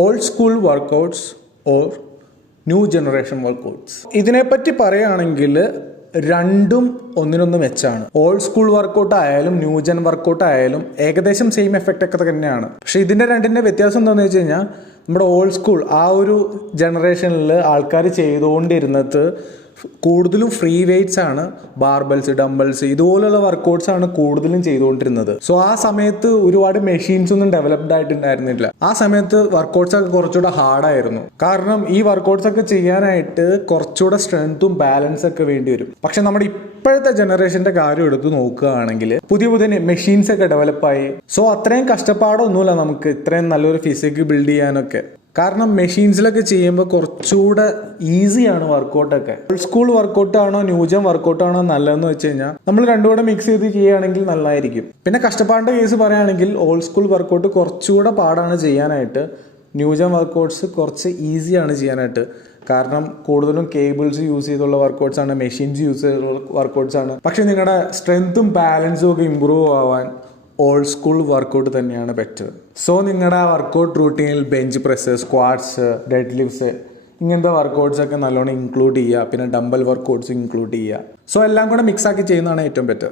Old school workouts or new generation workouts. ഇതിനെപ്പറ്റി പറയുകയാണെങ്കിൽ രണ്ടും ഒന്നിനൊന്ന് മെച്ചാണ്. ഓൾഡ് സ്കൂൾ വർക്കൗട്ട് ആയാലും ന്യൂ ജൻ വർക്കൗട്ട് ആയാലും ഏകദേശം സെയിം എഫക്റ്റ് ഒക്കെ തന്നെയാണ്. പക്ഷെ ഇതിൻ്റെ രണ്ടിൻ്റെ വ്യത്യാസം എന്താണെന്ന് വെച്ച് കഴിഞ്ഞാൽ, നമ്മുടെ ഓൾഡ് സ്കൂൾ ആ ഒരു ജനറേഷനിൽ ആൾക്കാർ ചെയ്തുകൊണ്ടിരുന്നത് കൂടുതലും ഫ്രീ വെയ്റ്റ്സ് ആണ്, ബാർബൽസ്, ഡംബൽസ് ഇതുപോലുള്ള വർക്കൗട്ട്സ് ആണ് കൂടുതലും ചെയ്തുകൊണ്ടിരുന്നത്. സോ ആ സമയത്ത് ഒരുപാട് മെഷീൻസ് ഒന്നും ഡെവലപ്ഡ് ആയിട്ടുണ്ടായിരുന്നില്ല. ആ സമയത്ത് വർക്കൗട്ട്സ് ഒക്കെ കുറച്ചുകൂടെ ഹാർഡായിരുന്നു. കാരണം ഈ വർക്കൗട്ട്സ് ഒക്കെ ചെയ്യാനായിട്ട് കുറച്ചുകൂടെ സ്ട്രെങ്ത്തും ബാലൻസ് ഒക്കെ വേണ്ടി വരും. പക്ഷെ നമ്മുടെ ഇപ്പോഴത്തെ ജനറേഷന്റെ കാര്യം എടുത്ത് നോക്കുകയാണെങ്കിൽ പുതിയ പുതിയ മെഷീൻസ് ഒക്കെ ഡെവലപ്പായി. സോ അത്രയും കഷ്ടപ്പാടൊന്നുമില്ല നമുക്ക് ഇത്രയും നല്ലൊരു ഫിസിക് ബിൽഡ് ചെയ്യാനൊക്കെ. കാരണം മെഷീൻസിലൊക്കെ ചെയ്യുമ്പോൾ കുറച്ചുകൂടെ ഈസിയാണ് വർക്കൗട്ടൊക്കെ. ഓൾഡ് സ്കൂൾ വർക്കൗട്ട് ആണോ ന്യൂജൻ വർക്കൗട്ട് ആണോ നല്ലതെന്ന് വെച്ച് കഴിഞ്ഞാൽ നമ്മൾ രണ്ടുകൂടെ മിക്സ് ചെയ്ത് ചെയ്യുകയാണെങ്കിൽ നല്ലതായിരിക്കും. പിന്നെ കഷ്ടപ്പാടിൻ്റെ കേസ് പറയുകയാണെങ്കിൽ ഓൾഡ് സ്കൂൾ വർക്കൗട്ട് കുറച്ചുകൂടെ പാടാണ് ചെയ്യാനായിട്ട്. ന്യൂജൻ വർക്കൗട്ട്സ് കുറച്ച് ഈസിയാണ് ചെയ്യാനായിട്ട്. കാരണം കൂടുതലും കേബിൾസ് യൂസ് ചെയ്തുള്ള വർക്കൗട്ട്സ് ആണ്, മെഷീൻസ് യൂസ് ചെയ്തുള്ള വർക്കൗട്ട്സ് ആണ്. പക്ഷെ നിങ്ങളുടെ സ്ട്രെങ്ത്തും ബാലൻസും ഒക്കെ ഇമ്പ്രൂവ് ആവാൻ ഓൾഡ് സ്കൂൾ വർക്കൗട്ട് തന്നെയാണ് ബെറ്റർ. സോ നിങ്ങളുടെ വർക്കൗട്ട് റൂട്ടീനിൽ bench press, squats, deadlifts ഇങ്ങനത്തെ വർക്കൗട്ട്സ് ഒക്കെ നല്ലോണം ഇൻക്ലൂഡ് ചെയ്യുക. പിന്നെ ഡംബൽ വർക്കൗട്ട്സ് ഇൻക്ലൂഡ് ചെയ്യുക. സോ എല്ലാം കൂടെ മിക്സ് ആക്കി ചെയ്യുന്നതാണ് ഏറ്റവും ബെറ്റർ.